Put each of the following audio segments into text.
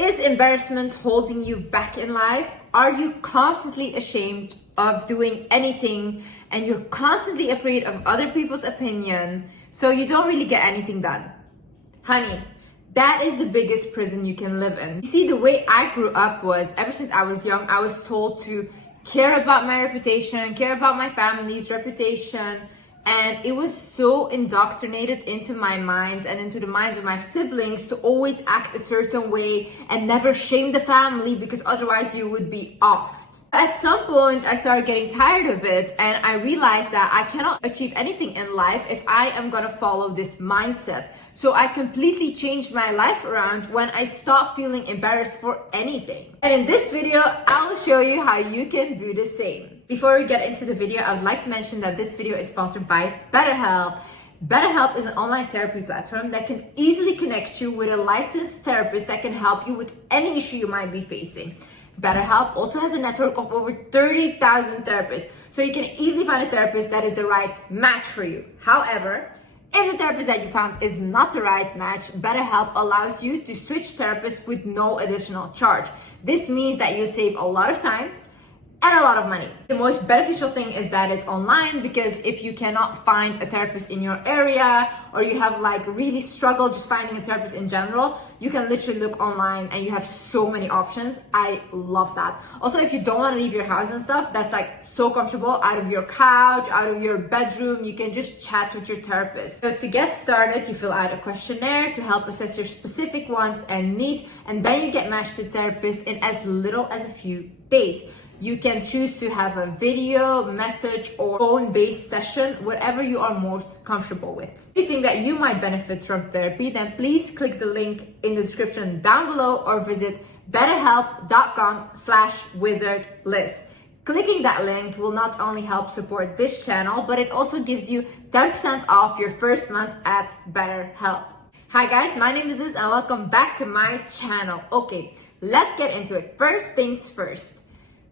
Is embarrassment holding you back in life? Are you constantly ashamed of doing anything and you're constantly afraid of other people's opinion, so you don't really get anything done? Honey, that is the biggest prison you can live in. You see, the way I grew up was, ever since I was young, I was told to care about my reputation, care about my family's reputation, and it was so indoctrinated into my minds and into the minds of my siblings to always act a certain way and never shame the family, because otherwise you would be offed. At some point, I started getting tired of it, and I realized that I cannot achieve anything in life if I am gonna follow this mindset. So I completely changed my life around when I stopped feeling embarrassed for anything. And in this video, I'll show you how you can do the same. Before we get into the video, I would like to mention that this video is sponsored by BetterHelp. BetterHelp is an online therapy platform that can easily connect you with a licensed therapist that can help you with any issue you might be facing. BetterHelp also has a network of over 30,000 therapists, so you can easily find a therapist that is the right match for you. However, if the therapist that you found is not the right match, BetterHelp allows you to switch therapists with no additional charge. This means that you save a lot of time and a lot of money. The most beneficial thing is that it's online, because if you cannot find a therapist in your area, or you have really struggled just finding a therapist in general, you can literally look online and you have so many options. I love that. Also, if you don't want to leave your house and stuff, that's so comfortable. Out of your couch, out of your bedroom, you can just chat with your therapist. So to get started, you fill out a questionnaire to help assess your specific wants and needs, and then you get matched to therapists in as little as a few days. You can choose to have a video, message, or phone-based session, whatever you are most comfortable with. If you think that you might benefit from therapy, then please click the link in the description down below or visit betterhelp.com/wizardlist. Clicking that link will not only help support this channel, but it also gives you 10% off your first month at BetterHelp. Hi guys, my name is Liz and welcome back to my channel. Okay, let's get into it. First things first.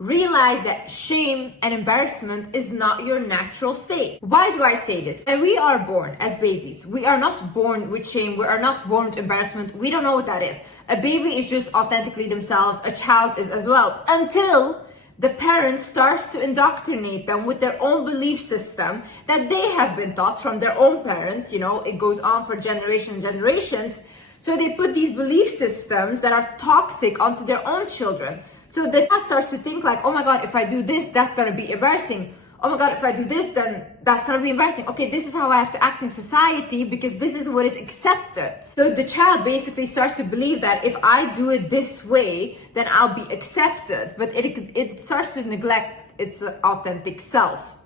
Realize that shame and embarrassment is not your natural state. Why do I say this? When we are born as babies, we are not born with shame, we are not born with embarrassment, we don't know what that is. A baby is just authentically themselves, a child is as well, until the parent starts to indoctrinate them with their own belief system that they have been taught from their own parents. It goes on for generations. So they put these belief systems that are toxic onto their own children. So the child starts to think oh my God, if I do this, that's gonna be embarrassing. Oh my God, if I do this, then that's gonna be embarrassing. Okay, this is how I have to act in society because this is what is accepted. So the child basically starts to believe that if I do it this way, then I'll be accepted. But it starts to neglect its authentic self.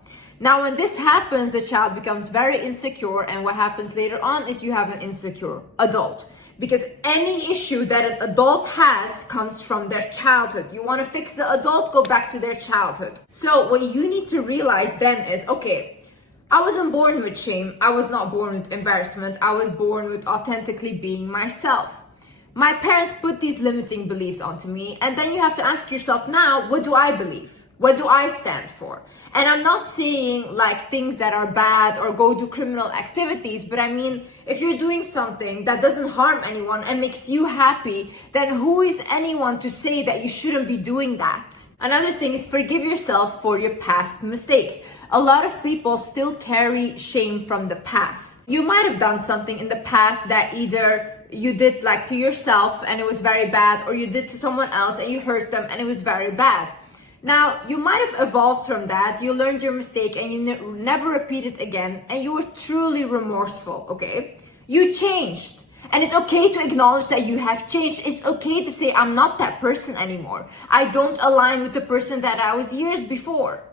Now, when this happens, the child becomes very insecure, and what happens later on is you have an insecure adult. Because any issue that an adult has comes from their childhood. You want to fix the adult, go back to their childhood. So what you need to realize then is, okay, I wasn't born with shame. I was not born with embarrassment. I was born with authentically being myself. My parents put these limiting beliefs onto me, and then you have to ask yourself now, what do I believe? What do I stand for? And I'm not saying things that are bad or go do criminal activities, but I mean, if you're doing something that doesn't harm anyone and makes you happy, then who is anyone to say that you shouldn't be doing that? Another thing is forgive yourself for your past mistakes. A lot of people still carry shame from the past. You might have done something in the past that either you did to yourself and it was very bad, or you did to someone else and you hurt them and it was very bad. Now, you might have evolved from that, you learned your mistake and you never repeat it again, and you were truly remorseful, okay? You changed. And it's okay to acknowledge that you have changed. It's okay to say, I'm not that person anymore. I don't align with the person that I was years before,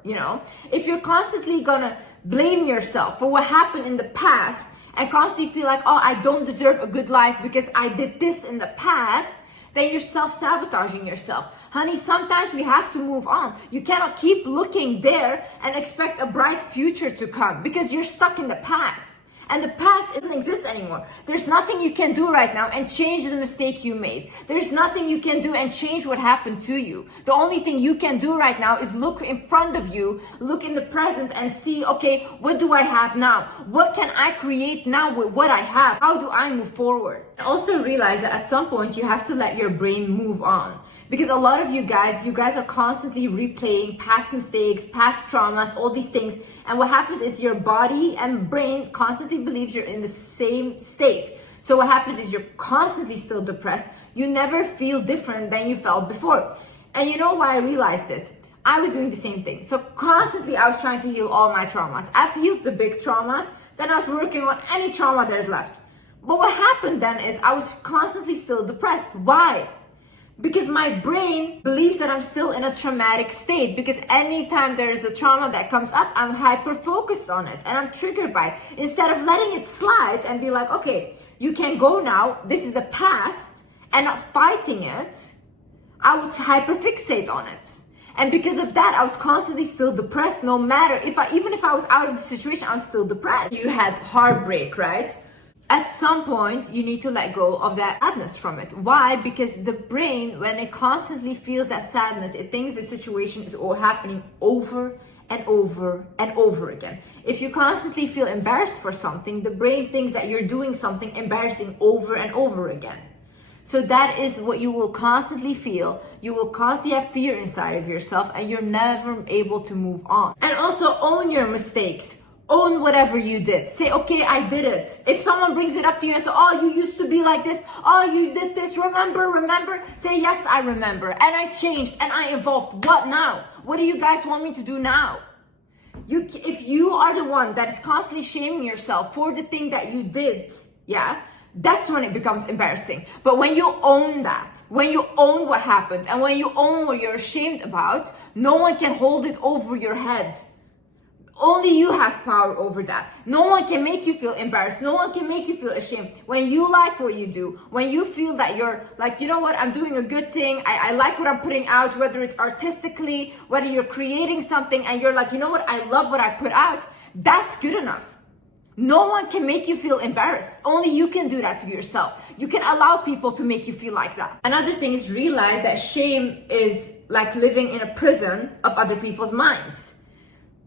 If you're constantly gonna blame yourself for what happened in the past and constantly feel oh, I don't deserve a good life because I did this in the past, then you're self-sabotaging yourself. Honey, sometimes we have to move on. You cannot keep looking there and expect a bright future to come because you're stuck in the past. And the past doesn't exist anymore. There's nothing you can do right now and change the mistake you made. There's nothing you can do and change what happened to you. The only thing you can do right now is look in front of you, look in the present and see, okay, what do I have now? What can I create now with what I have? How do I move forward? And also realize that at some point you have to let your brain move on. Because a lot of you guys are constantly replaying past mistakes, past traumas, all these things. And what happens is your body and brain constantly believes you're in the same state. So what happens is you're constantly still depressed. You never feel different than you felt before. And you know why I realized this? I was doing the same thing. So constantly I was trying to heal all my traumas. I've healed the big traumas. Then I was working on any trauma there's left. But what happened then is I was constantly still depressed. Why? Because my brain believes that I'm still in a traumatic state, because anytime there is a trauma that comes up, I'm hyper focused on it and I'm triggered by it. Instead of letting it slide and be like, okay, you can go now, this is the past, and not fighting it, I would hyper fixate on it. And because of that, I was constantly still depressed. No matter even if I was out of the situation, I was still depressed. You had heartbreak, right? At some point, you need to let go of that sadness from it. Why? Because the brain, when it constantly feels that sadness, it thinks the situation is all happening over and over and over again. If you constantly feel embarrassed for something, the brain thinks that you're doing something embarrassing over and over again. So that is what you will constantly feel. You will constantly have fear inside of yourself and you're never able to move on. And also own your mistakes. Own whatever you did. Say, okay, I did it. If someone brings it up to you and says, oh, you used to be like this. Oh, you did this. Remember? Say, yes, I remember. And I changed and I evolved. What now? What do you guys want me to do now? If you are the one that is constantly shaming yourself for the thing that you did, yeah, that's when it becomes embarrassing. But when you own that, when you own what happened, and when you own what you're ashamed about, no one can hold it over your head. Only you have power over that. No one can make you feel embarrassed. No one can make you feel ashamed. When you like what you do, when you feel that you're like, you know what, I'm doing a good thing. I like what I'm putting out, whether it's artistically, whether you're creating something and you're like, you know what, I love what I put out. That's good enough. No one can make you feel embarrassed. Only you can do that to yourself. You can allow people to make you feel like that. Another thing is realize that shame is like living in a prison of other people's minds.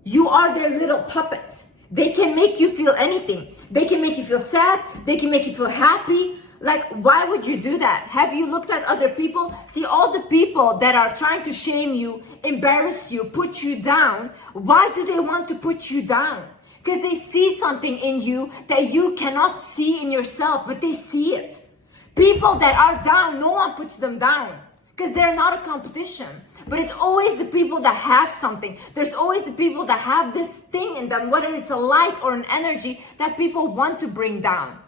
You are their little puppets. They can make you feel anything. They can make you feel sad. They can make you feel happy. Like, why would you do that? Have you looked at other people? See, all the people that are trying to shame you, embarrass you, put you down. Why do they want to put you down? Because they see something in you that you cannot see in yourself, but they see it. People that are down, no one puts them down because they're not a competition. But it's always the people that have something. There's always the people that have this thing in them, whether it's a light or an energy that people want to bring down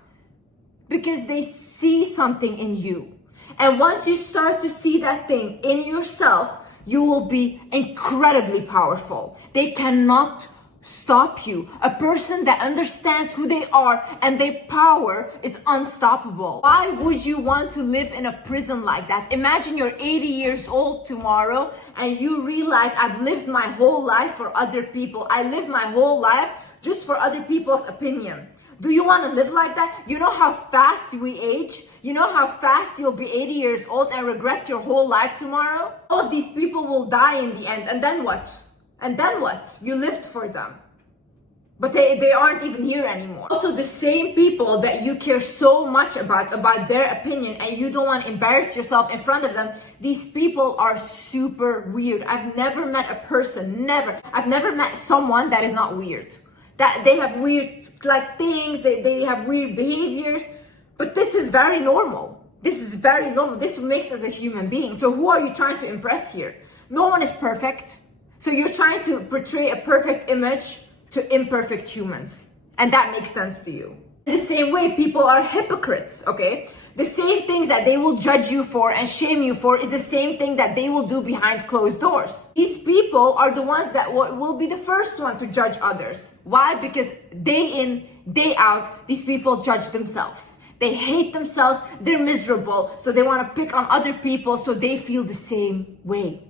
because they see something in you. And once you start to see that thing in yourself, you will be incredibly powerful. They cannot stop you. A person that understands who they are and their power is unstoppable. Why would you want to live in a prison like that? Imagine you're 80 years old tomorrow and you realize I've lived my whole life for other people. I lived my whole life just for other people's opinion. Do you want to live like that? You know how fast we age? You know how fast you'll be 80 years old and regret your whole life tomorrow? All of these people will die in the end. And then what? And then what? You lived for them. But they aren't even here anymore. Also, the same people that you care so much about their opinion, and you don't want to embarrass yourself in front of them, these people are super weird. I've never met a person, I've never met someone that is not weird. That they have weird things, they have weird behaviors, but this is very normal. This is very normal. This makes us a human being. So who are you trying to impress here? No one is perfect. So you're trying to portray a perfect image to imperfect humans. And that makes sense to you. In the same way, people are hypocrites, okay? The same things that they will judge you for and shame you for is the same thing that they will do behind closed doors. These people are the ones that will be the first one to judge others. Why? Because day in, day out, these people judge themselves. They hate themselves, they're miserable, so they want to pick on other people so they feel the same way.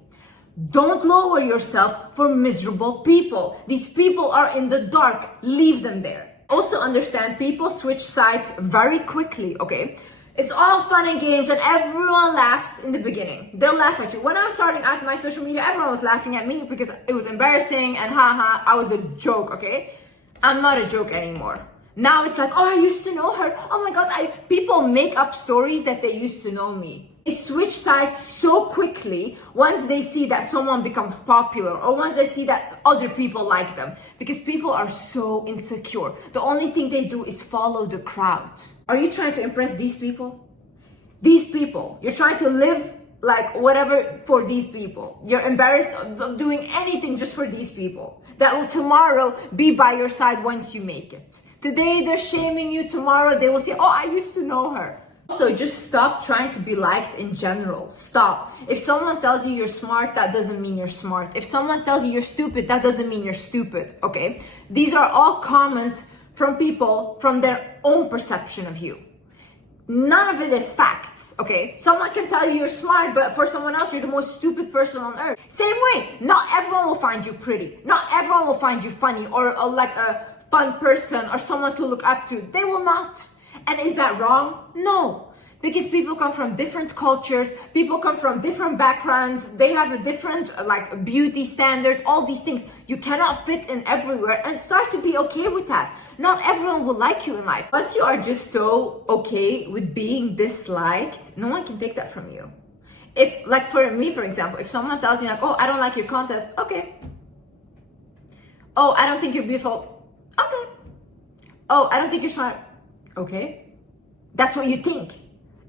Don't lower yourself for miserable people. These people are in the dark. Leave them there. Also understand people switch sides very quickly, okay? It's all fun and games and everyone laughs in the beginning. They'll laugh at you. When I was starting out my social media, everyone was laughing at me because it was embarrassing and haha, I was a joke, okay? I'm not a joke anymore. Now it's like, oh, I used to know her. Oh my God, people make up stories that they used to know me. They switch sides so quickly once they see that someone becomes popular or once they see that other people like them, because people are so insecure. The only thing they do is follow the crowd. Are you trying to impress these people? These people. You're trying to live like whatever for these people. You're embarrassed of doing anything just for these people that will tomorrow be by your side once you make it. Today they're shaming you, tomorrow they will say, oh, I used to know her. Also, just stop trying to be liked in general. Stop. If someone tells you you're smart, that doesn't mean you're smart. If someone tells you you're stupid, that doesn't mean you're stupid, okay? These are all comments from people from their own perception of you. None of it is facts, okay? Someone can tell you you're smart, but for someone else, you're the most stupid person on earth. Same way, not everyone will find you pretty. Not everyone will find you funny or like a fun person or someone to look up to. They will not. And is that wrong? No. Because people come from different cultures, people come from different backgrounds, they have a different like beauty standard, all these things. You cannot fit in everywhere, and start to be okay with that. Not everyone will like you in life. Once you are just so okay with being disliked, no one can take that from you. If, like for me, for example, if someone tells me like, oh, I don't like your content, okay. Oh, I don't think you're beautiful, okay. Oh, I don't think you're smart, okay. That's what you think.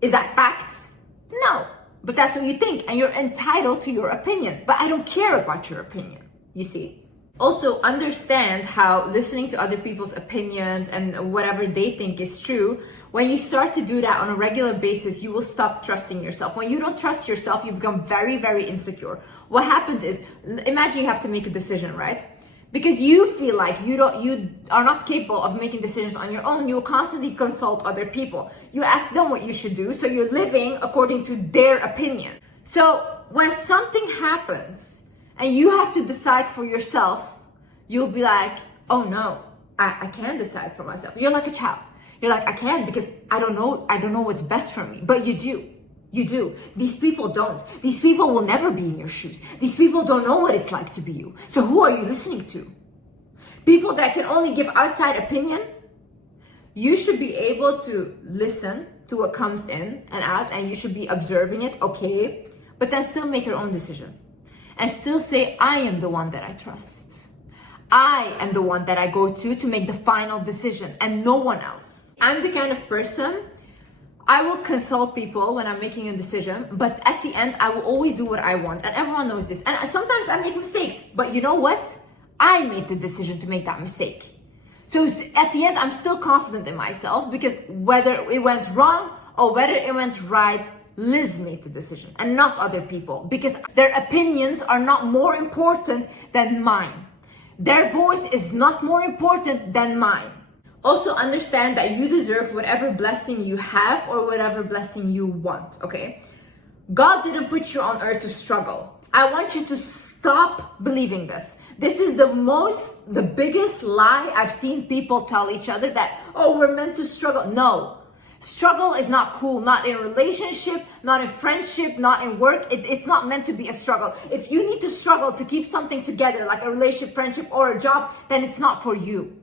Is that facts? No, but that's what you think, and you're entitled to your opinion. But I don't care about your opinion, you see? Also, understand how listening to other people's opinions and whatever they think is true, when you start to do that on a regular basis, you will stop trusting yourself. When you don't trust yourself, you become very, very insecure. What happens is, imagine you have to make a decision, right? Because you feel like you are not capable of making decisions on your own, you will constantly consult other people. You ask them what you should do, so you're living according to their opinion. So when something happens and you have to decide for yourself, you'll be like, oh no, I can't decide for myself. You're like a child. You're like, I can't because I don't know what's best for me. But you do. You do. These people don't. These people will never be in your shoes. These people don't know what it's like to be you. So who are you listening to? People that can only give outside opinion? You should be able to listen to what comes in and out, and you should be observing it, okay, but then still make your own decision. And still say, I am the one that I trust. I am the one that I go to make the final decision, and no one else. I'm the kind of person, I will consult people when I'm making a decision, but at the end, I will always do what I want. And everyone knows this. And sometimes I make mistakes, but you know what? I made the decision to make that mistake. So at the end, I'm still confident in myself, because whether it went wrong or whether it went right, Liz made the decision and not other people, because their opinions are not more important than mine. Their voice is not more important than mine. Also understand that you deserve whatever blessing you have or whatever blessing you want, okay? God didn't put you on earth to struggle. I want you to stop believing this. This is the biggest lie I've seen people tell each other, that, oh, we're meant to struggle. No, struggle is not cool, not in relationship, not in friendship, not in work. It's not meant to be a struggle. If you need to struggle to keep something together, like a relationship, friendship, or a job, then it's not for you.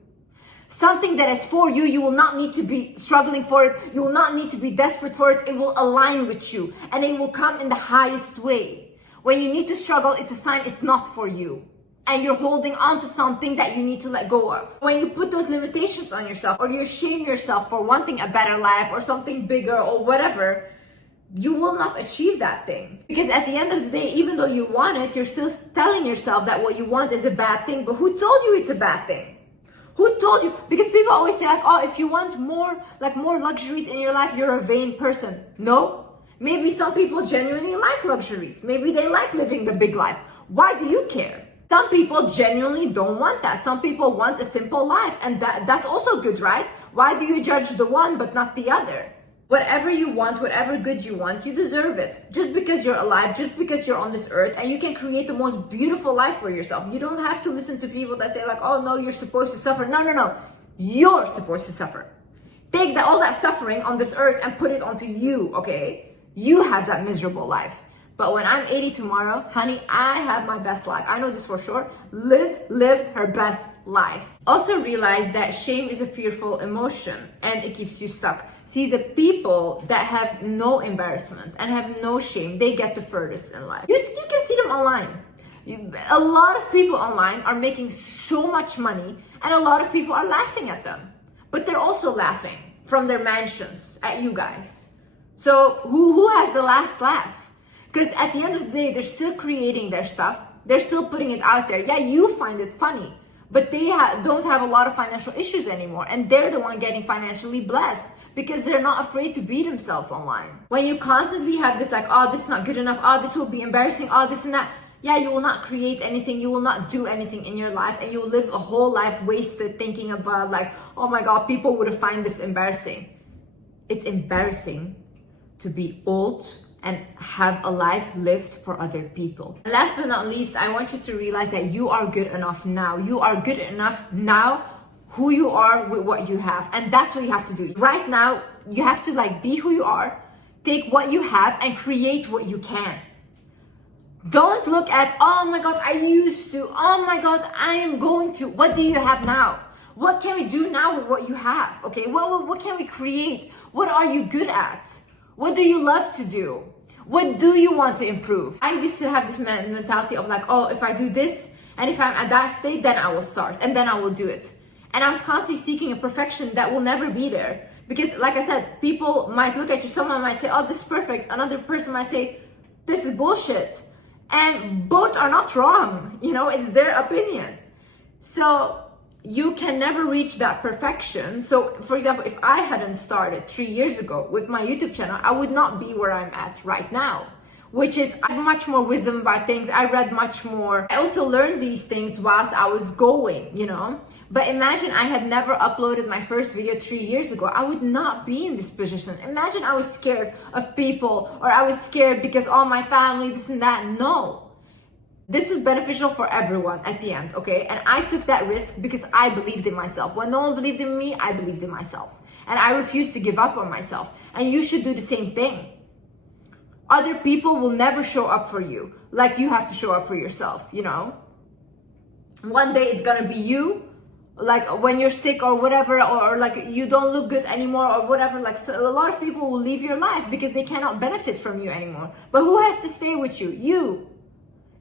Something that is for you, you will not need to be struggling for it. You will not need to be desperate for it. It will align with you and it will come in the highest way. When you need to struggle, it's a sign it's not for you. And you're holding on to something that you need to let go of. When you put those limitations on yourself, or you shame yourself for wanting a better life or something bigger or whatever, you will not achieve that thing. Because at the end of the day, even though you want it, you're still telling yourself that what you want is a bad thing. But who told you it's a bad thing? Who told you? Because people always say like, oh, if you want more luxuries in your life, you're a vain person. No. Maybe some people genuinely like luxuries. Maybe they like living the big life. Why do you care? Some people genuinely don't want that. Some people want a simple life, and that's also good, right? Why do you judge the one but not the other? Whatever you want, whatever good you want, you deserve it. Just because you're alive, just because you're on this earth, and you can create the most beautiful life for yourself. You don't have to listen to people that say like, oh no, you're supposed to suffer. No. You're supposed to suffer. Take all that suffering on this earth and put it onto you, okay? You have that miserable life. But when I'm 80 tomorrow, honey, I have my best life. I know this for sure. Liz lived her best life. Also realize that shame is a fearful emotion and it keeps you stuck. See, the people that have no embarrassment and have no shame, they get the furthest in life. You can see them online. A lot of people online are making so much money and a lot of people are laughing at them. But they're also laughing from their mansions at you guys. So who has the last laugh? Because at the end of the day, they're still creating their stuff. They're still putting it out there. Yeah, you find it funny, but they don't have a lot of financial issues anymore. And they're the one getting financially blessed because they're not afraid to be themselves online. When you constantly have this like, oh, this is not good enough. Oh, this will be embarrassing. Oh, this and that. Yeah, you will not create anything. You will not do anything in your life. And you will live a whole life wasted thinking about like, oh my God, people would have find this embarrassing. It's embarrassing to be old and have a life lived for other people. And last but not least, I want you to realize that you are good enough now. You are good enough now, who you are with what you have. And that's what you have to do. Right now, you have to like be who you are, take what you have and create what you can. Don't look at, oh my God, I used to, oh my God, I am going to. What do you have now? What can we do now with what you have? Okay, what can we create? What are you good at? What do you love to do? What do you want to improve? I used to have this mentality of like, oh, if I do this, and if I'm at that state, then I will start, and then I will do it. And I was constantly seeking a perfection that will never be there. Because like I said, people might look at you, someone might say, oh, this is perfect. Another person might say, this is bullshit. And both are not wrong. You know, it's their opinion. So you can never reach that perfection. So for example, if I hadn't started 3 years ago with my YouTube channel, I would not be where I'm at right now, which is I have much more wisdom about things. I read much more. I also learned these things whilst I was going, you know. But imagine I had never uploaded my first video 3 years ago. I would not be in this position. Imagine I was scared of people, or I was scared because all my family, this and that. No. This was beneficial for everyone at the end, okay? And I took that risk because I believed in myself. When no one believed in me, I believed in myself. And I refused to give up on myself. And you should do the same thing. Other people will never show up for you like you have to show up for yourself, you know? One day it's gonna be you, like when you're sick or whatever, or like you don't look good anymore or whatever. Like, so a lot of people will leave your life because they cannot benefit from you anymore. But who has to stay with you? You.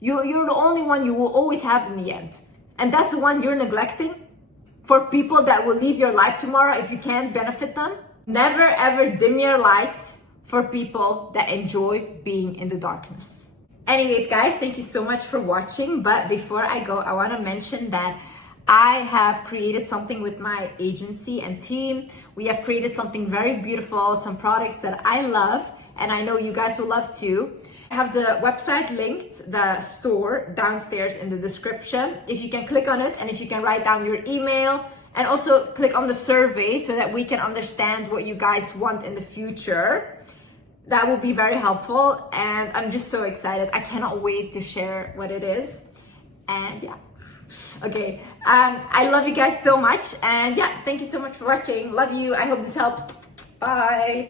You're the only one you will always have in the end. And that's the one you're neglecting for people that will leave your life tomorrow if you can't benefit them. Never ever dim your light for people that enjoy being in the darkness. Anyways, guys, thank you so much for watching. But before I go, I want to mention that I have created something with my agency and team. We have created something very beautiful, some products that I love, and I know you guys will love too. I have the website linked, the store downstairs in the description. If you can click on it and if you can write down your email and also click on the survey so that we can understand what you guys want in the future. That will be very helpful, and I'm just so excited. I cannot wait to share what it is. And yeah, okay. I love you guys so much, and yeah, thank you so much for watching. Love you. I hope this helped. Bye.